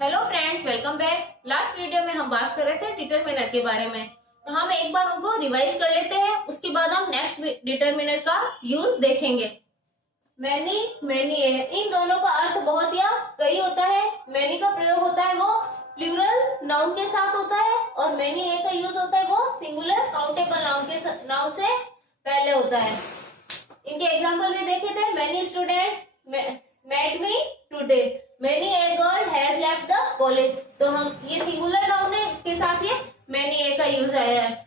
Hello friends, welcome back. Last video में हम बात कर रहे थे डिटरमिनर के बारे में। तो हम एक बार उनको रिवाइज कर लेते हैं, उसके बाद हम नेक्स्ट डिटरमिनर का यूज देखेंगे। मैनी, मैनी है, इन दोनों का अर्थ बहुत या कई होता है। मैनी का प्रयोग होता है वो प्लूरल नाउन के साथ होता है, और मैनी ए का यूज होता है वो सिंगुलर काउंटेबल नाउन से पहले होता है। इनके एग्जाम्पल में देखे थे, many students met me today, many a girl has left the college। तो हम ये सिंगुलर नाउन है, इसके साथ ये many a का यूज आया है।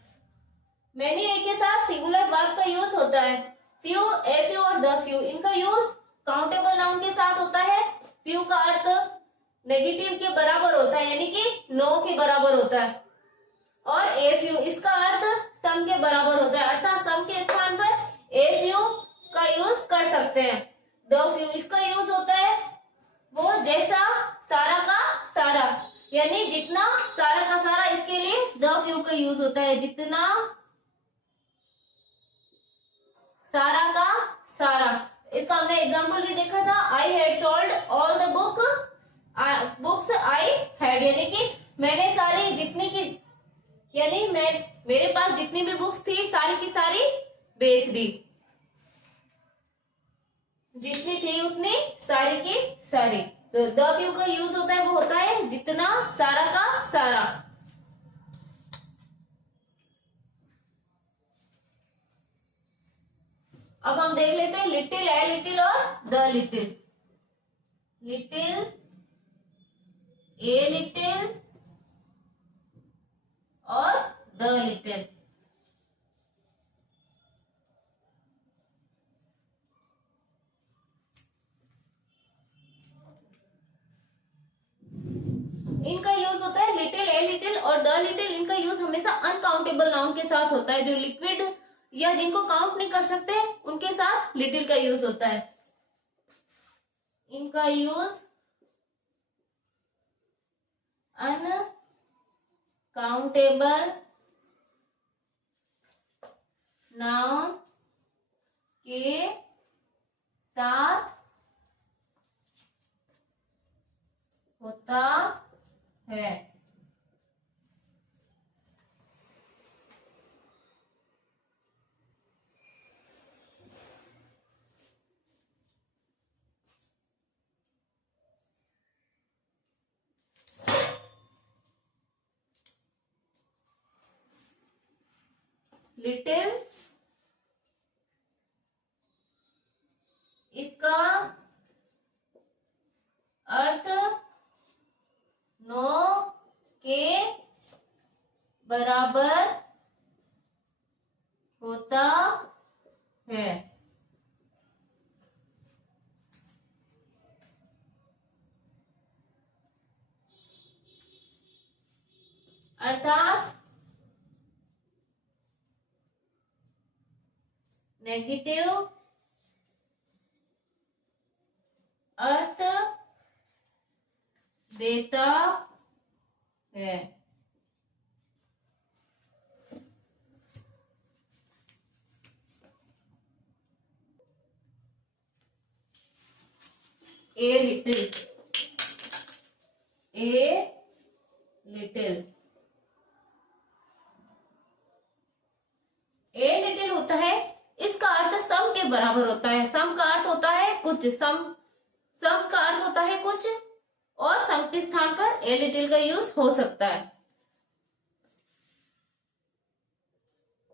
many a के साथ सिंगुलर वर्ब का यूज होता है। few, a few और the few, इनका यूज काउंटेबल नाउन के साथ होता है। few का अर्थ नेगेटिव के बराबर होता है, यानी कि नो के बराबर होता है। और a few इसका अर्थ सम के बराबर होता है, अर्थात सम के स्थान पर a few का यूज कर सकते हैं। द फ्यू इसका यूज होता है वो जैसा सारा का सारा, यानी जितना सारा का सारा, इसके लिए द फ्यू का यूज होता है, जितना सारा का सारा। इसका हमने एग्जांपल भी देखा था, I had sold all the books I had, यानी कि मैंने सारी जितनी की, यानी मेरे पास जितनी भी बुक्स थी सारी की सारी बेच दी, जितनी थी उतनी सारी की सारी। तो द फ्यू का यूज होता है वो होता है जितना सारा का सारा। अब हम देख लेते हैं लिटिल, ए लिटिल और the little. Little, a little और द लिटिल। इनका यूज होता है लिटिल, ए लिटिल और द लिटिल। इनका यूज हमेशा अनकाउंटेबल नाउन के साथ होता है, जो लिक्विड या जिनको काउंट नहीं कर सकते उनके साथ लिटिल का यूज होता है। इनका यूज अनकाउंटेबल नाउन के साथ होता है। लिटिल इसका अर्थ नो के बराबर होता है। अर्थात नेगेटिव अर्थ देता है। A little, a little, a little होता है, इसका अर्थ सम के बराबर होता है। सम का अर्थ होता है कुछ, सम का अर्थ होता है कुछ, और सम के स्थान पर ए लिटिल का यूज हो सकता है।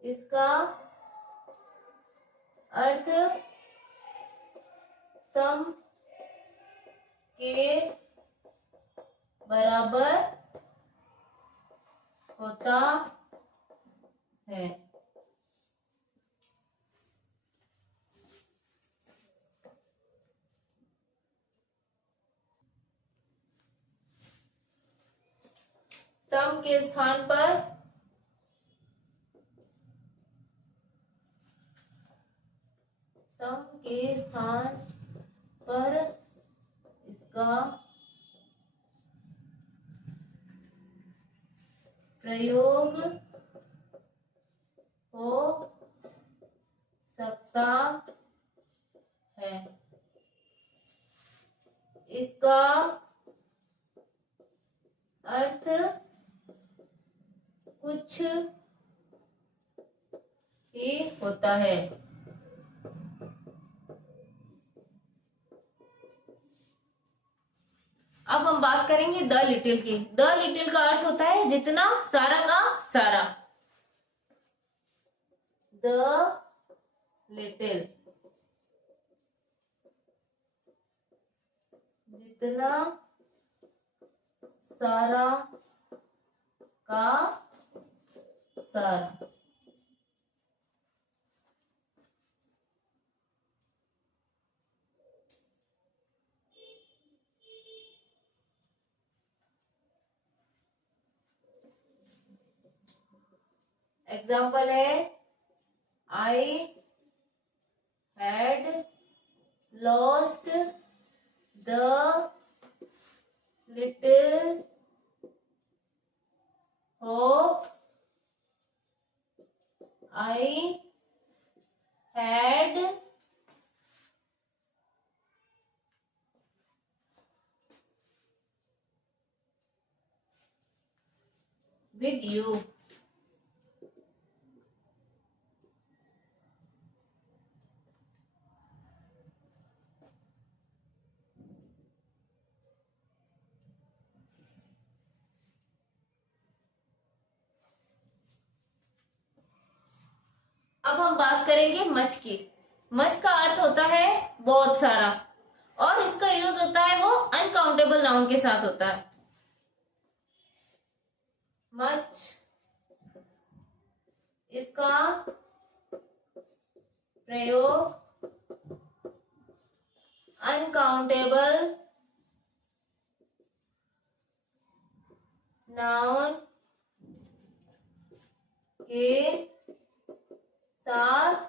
इसका अर्थ सम के बराबर होता है। सम के स्थान पर इसका प्रयोग हो सकता है। इसका अर्थ कुछ ही होता है। अब हम बात करेंगे द लिटिल की। द लिटिल का अर्थ होता है जितना, सारा का सारा। द लिटिल, जितना, सारा का सारा। एग्जाम्पल है, I had lost the little hope, I had with you। अब हम बात करेंगे मच की। मच का अर्थ होता है बहुत सारा, और इसका यूज होता है वो अनकाउंटेबल नाउन के साथ होता है। मच, इसका प्रयोग अनकाउंटेबल नाउन के साथ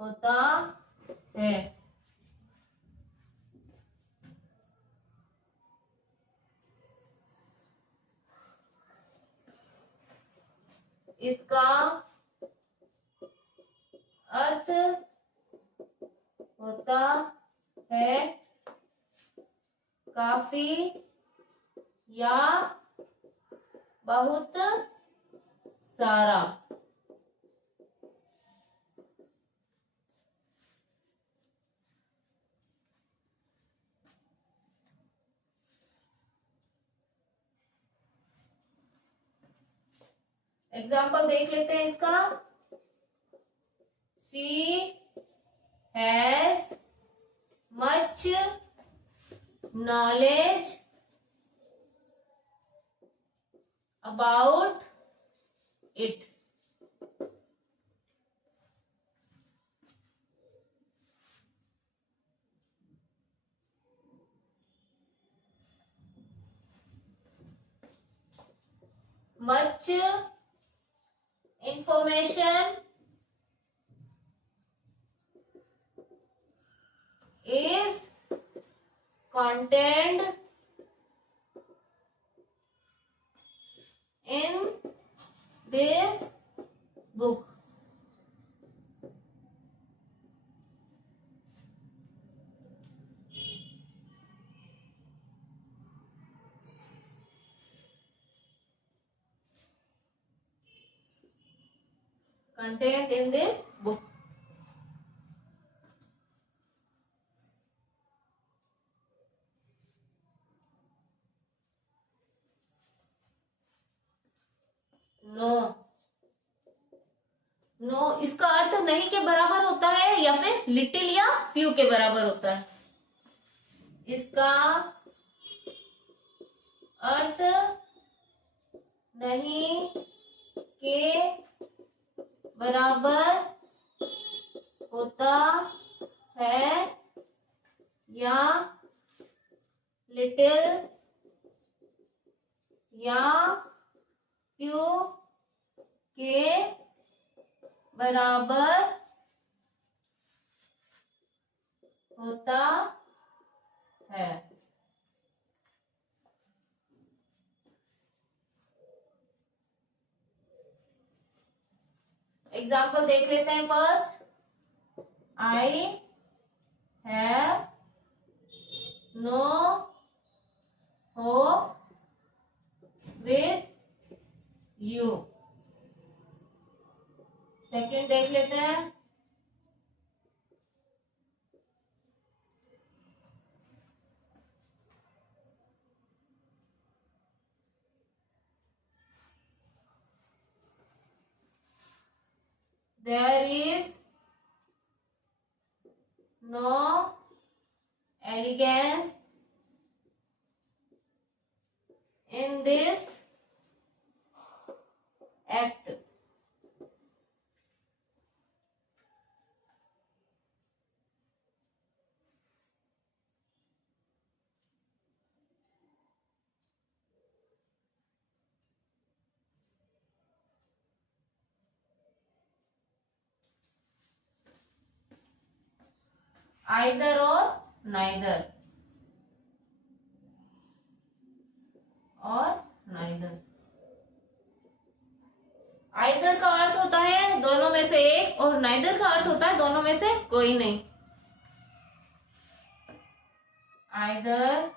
होता है। इसका अर्थ होता है काफी या बहुत सारा। एग्जाम्पल देख लेते हैं इसका। She has much knowledge about it. Much information is contained in this book। contained in this book। No, no इसका अर्थ नहीं के बराबर होता है या फिर लिटिल या फ्यू के बराबर होता है। इसका अर्थ नहीं के बराबर होता है या लिटिल या फ्यू के बराबर होता है। एग्जाम्पल देख लेते हैं। First, I have no hope you. Second देख लेते हैं। There is no elegance in this act. Either or neither, और neither। आइदर का अर्थ होता है दोनों में से एक, और नाइदर का अर्थ होता है दोनों में से कोई नहीं। आइदर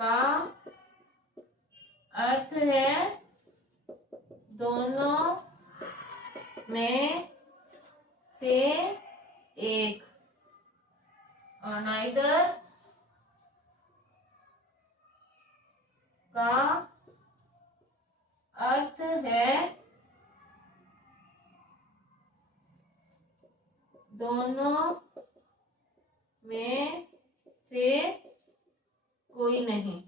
का अर्थ है दोनों में से एक, और नाइदर का अर्थ है दोनों में से कोई नहीं।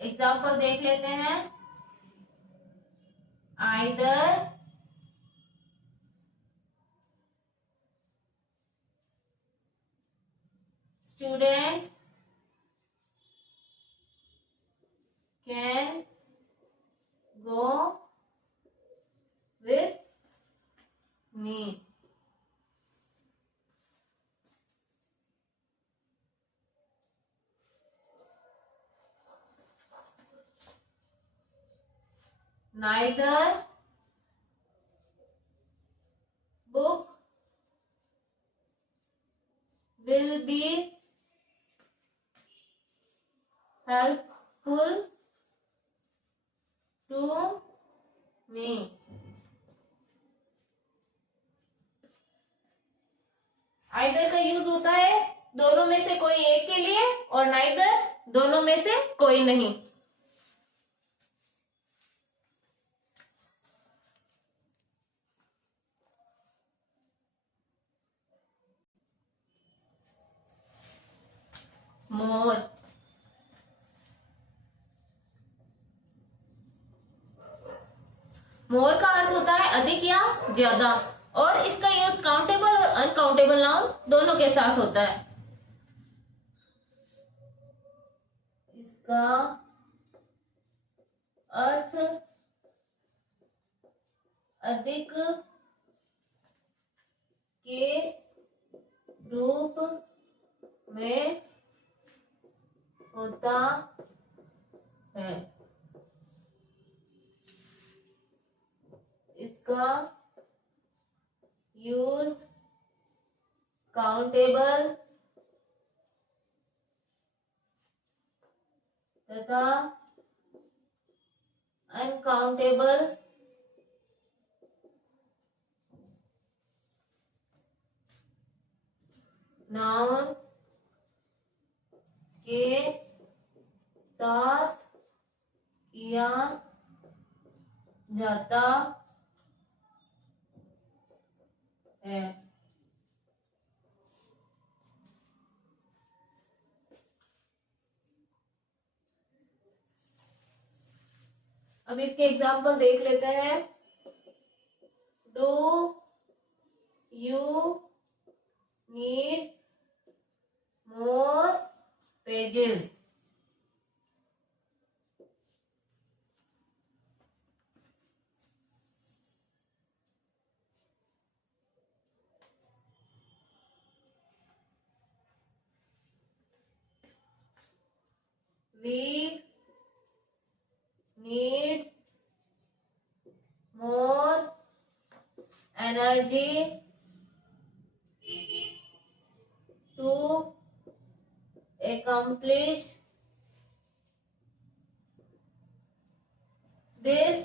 एग्जाम्पल देख लेते हैं। Either student can go with me. Neither book will be helpful to me। Either का यूज होता है दोनों में से कोई एक के लिए, और नाइदर दोनों में से कोई नहीं। मोर, मोर का अर्थ होता है अधिक या ज्यादा, और इसका यूज काउंटेबल और अनकाउंटेबल नाउन दोनों के साथ होता है। इसका अर्थ अधिक के रूप में होता है। इसका यूज काउंटेबल तथा अनकाउंटेबल नाउन के साथ किया जाता है। अब इसके एग्जाम्पल देख लेते हैं। Do you need more pages? We need more energy to accomplish this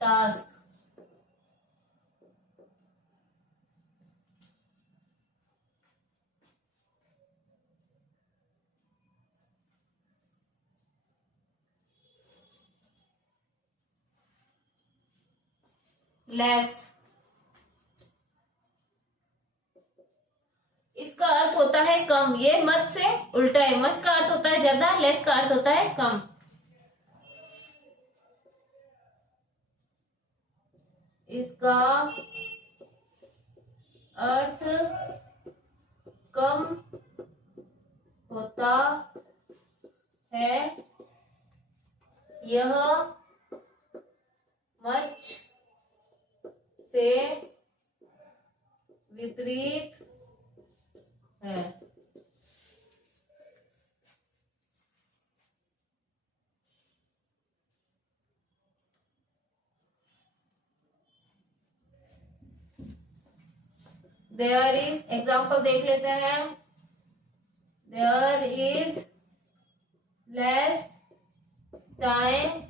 task. Less, इसका अर्थ होता है कम। ये मच से उल्टा है। मच का अर्थ होता है ज्यादा, लेस का अर्थ होता है कम। इसका अर्थ कम होता है। यह मच से विपरीत है। देयर इज, एग्जाम्पल देख लेते हैं। There is less time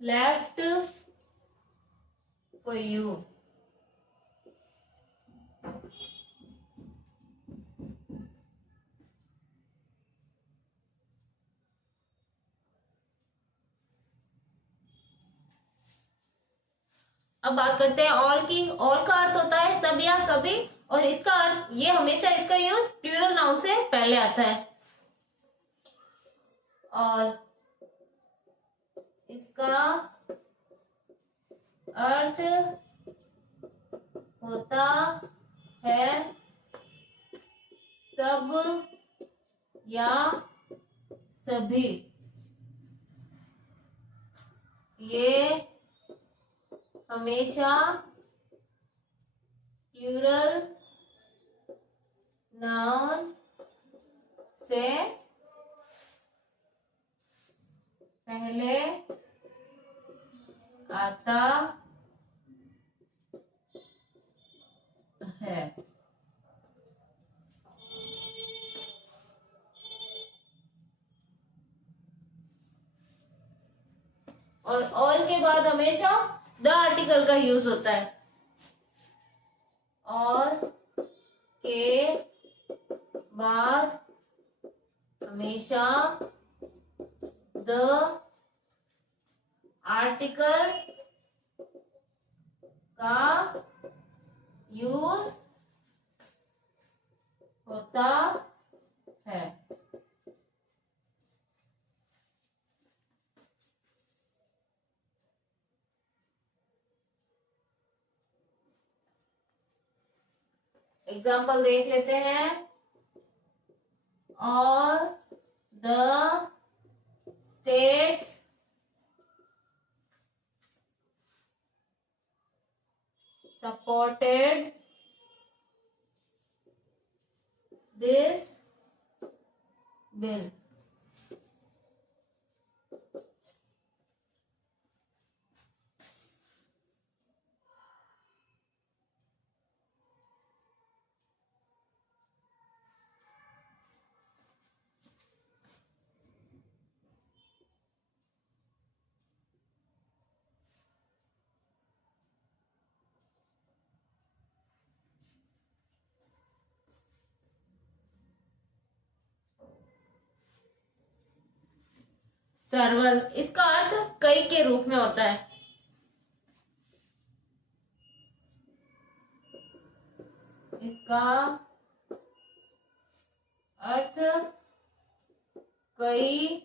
left for you. अब बात करते हैं ऑल की। ऑल का अर्थ होता है सब या सभी, और इसका अर्थ, ये हमेशा इसका यूज प्लूरल नाउन से पहले आता है। और इसका अर्थ होता है सब या सभी। ये हमेशा प्लूरल नाउन से पहले आता है। और ऑल के बाद हमेशा द आर्टिकल का यूज होता है। ऑल के बाद हमेशा द आर्टिकल का यूज होता है। एग्जाम्पल देख लेते हैं। All the states supported this bill. सर्वल, इसका अर्थ कई के रूप में होता है। इसका अर्थ कई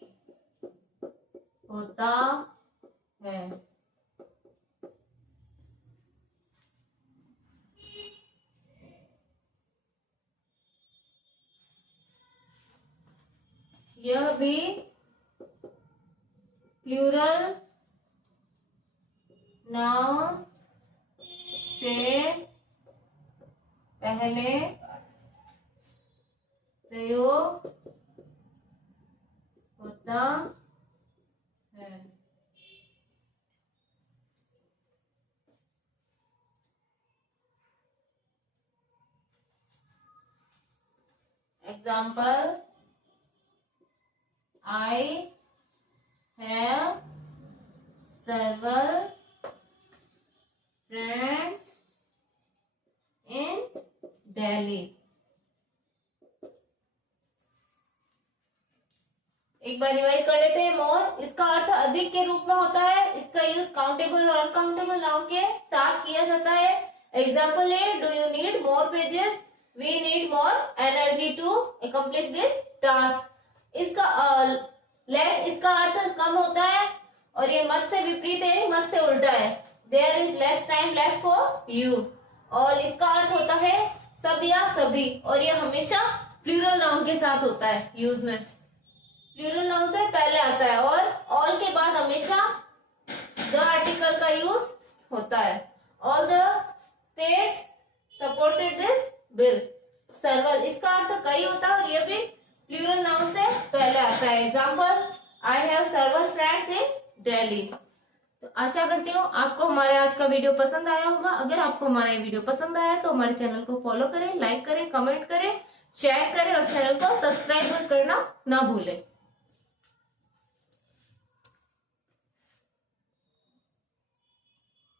होता है। यह भी प्लूरल नाउन से पहले प्रयोग होता है। Example, I have several friends in Delhi। एक बार रिवाइज कर लेते हैं। मोर इसका अर्थ अधिक के रूप में होता है। इसका यूज काउंटेबल और अनकाउंटेबल नाउन के साथ किया जाता है। एग्जाम्पल है, do you need more pages, we need more energy to accomplish this task. इसका लेस इसका अर्थ कम होता है और ये मत से विपरीत है, मत से उल्टा है। There is less time left for you. और इसका अर्थ होता है सब या सभी, और ये हमेशा प्लूरल नाउन के साथ होता है यूज में। प्लूरल नाउन से पहले आता है और ऑल के बाद हमेशा द आर्टिकल का यूज होता है। All the states supported this bill. सर्वल इसका अर्थ कई होता है और ये भी प्लूरल नाउन से पहले आता है। एग्जाम्पल, आई हैव सर्वल फ्रेंड्स इन दिल्ली। तो आशा करती हूँ आपको हमारे आज का वीडियो पसंद आया होगा। अगर आपको हमारा ये वीडियो पसंद आया तो हमारे चैनल को फॉलो करें, लाइक करें, कमेंट करें, शेयर करें और चैनल को सब्सक्राइब करना ना भूलें।